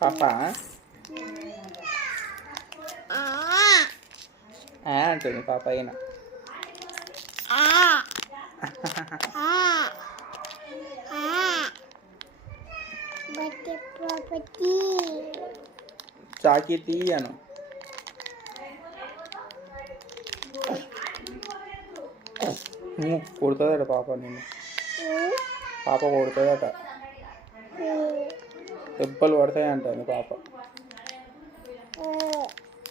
పాపా అంటుంది పాప అయినా చాకి తీయను కొడుతుందట పాప నేను పాప కొడుతుందట దెబ్బలు పడతాయి అంటుంది పాప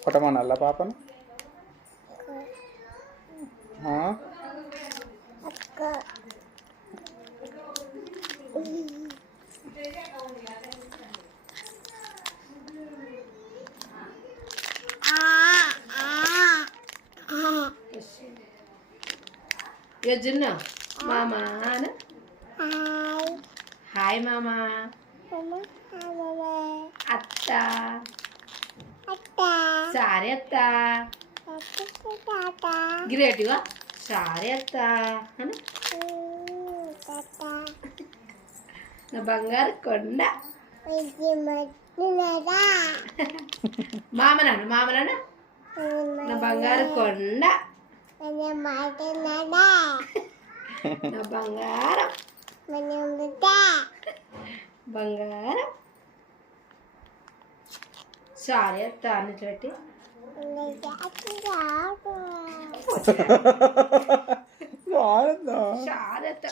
కొట్టమనల్లా పాపను జున్ను మామా హాయ్ మామా అత్త సారీ అత్త గిరేటిగా సారీ అత్త అని నా బంగారు కొండ మామనాను మామనాను నా బంగారు కొండ నా బంగారం బంగారం సారీ అత్త అని పెట్టి సారీ అత్త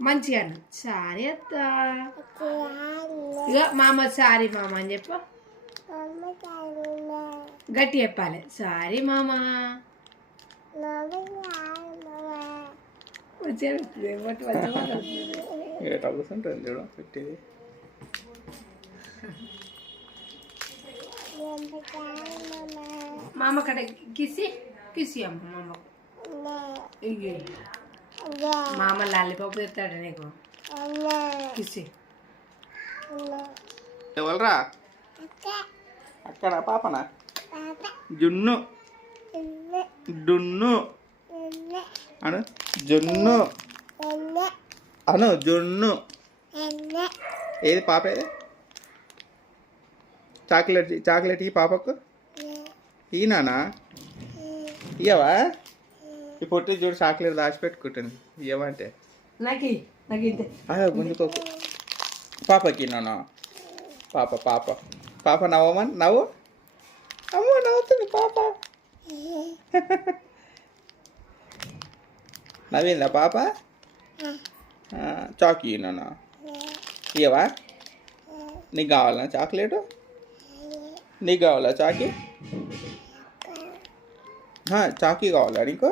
మంచిగా సారీ అత్త ఇక మామ సారీ మామ అని చెప్పు గట్టి చెప్పాలి సారీ మామ మామ కడ కిసి కిసి అమ్మ మామ మామ లాలిపాపు తెస్తాడు నీకు కిసి ఎవరురా అక్కడ పాపనా జున్ను డున్ను అను జున్ను అను జున్ను ఏది పాప ఏది చాక్లెట్ ఈ పాపకు ఈనానా ఇయ్యవా ఈ పొట్టి చూడు చాక్లెట్ దాచిపెట్టుకుంటుంది ఇవ్వమంటే గుంజుకోకు పాపకి నానా పాప పాప పాప నవ్వమని నవ్వు అమ్మ నవ్వుతుంది పాప నవ్విందా పాప చాకీ నాన్న ఇవ్వవా నీకు కావాలా చాక్లెట్ నీకు కావాలా చాకీ చాకీ కావాలా నీకు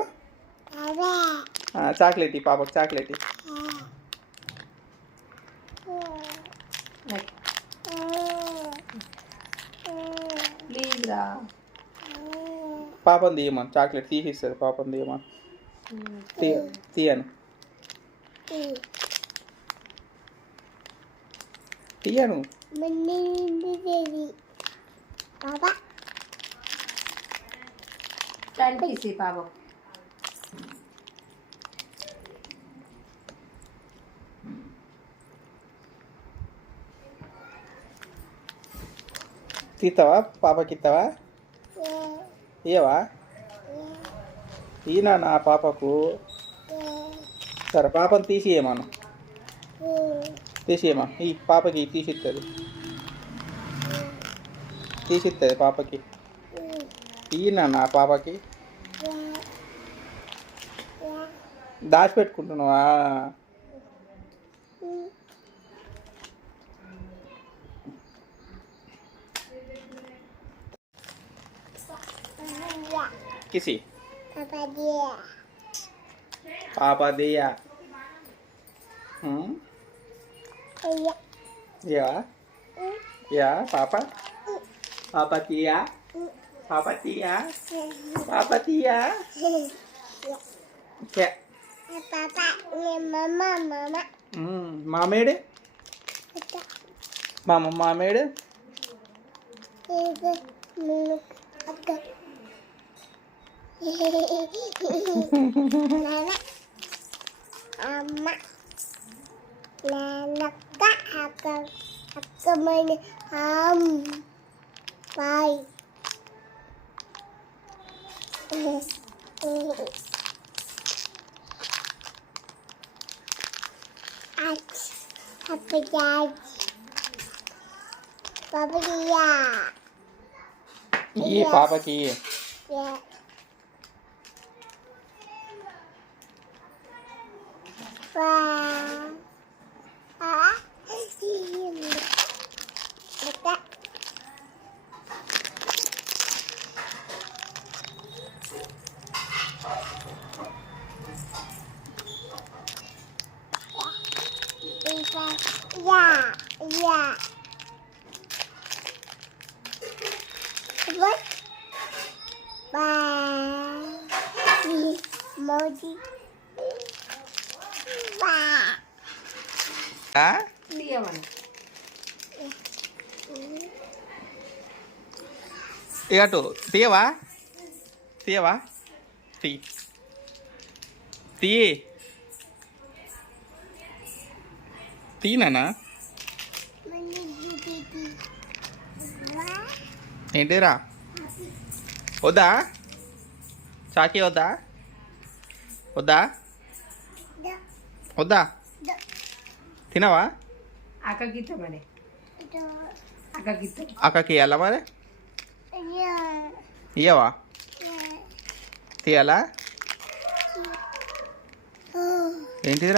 చాక్లెట్ ఈ పాపకు చాక్లెట్ పాపం తీయమని చాక్లెట్ తీసిస్తుంది పాపం తీయమని తీయను తీయను పాప తీస్తావా పాపకి ఇస్తావా ఇయ్యవా ఈయన నా పాపకు సరే పాపను తీసియమను తీసియమా ఈ పాపకి తీసిస్తుంది పాపకి ఈయన నా పాపకి దాచిపెట్టుకుంటున్నావా किसी पापा दिया या पापा पापा दिया पापा दिया पापा दिया क्या पापा मम्मा मम्मा मामेड मामा मामेड ఇది అక్క నాన్న అమ్మ నాన్నక్క అక్క అక్కమని bye Happy Dad. Papa yeah. ये पापा की है Yeah. Wow. Ah. Beta. Yeah. Yeah. What? Bye. Emoji. Bye. తీయమని ఇక అటు తీయవా తీయవా తీ తీ తీనానా ఏంటిరా వద్దా చాకీ వద్దా వద్దా వద్దా తినవా అక్కకిత్తమని అక్కకిత్తం అక్కకి ఇవ్వాలా మరి Yeah. ఇయ్యవా Yeah. తీయాలా Oh. ఏంటిదిరా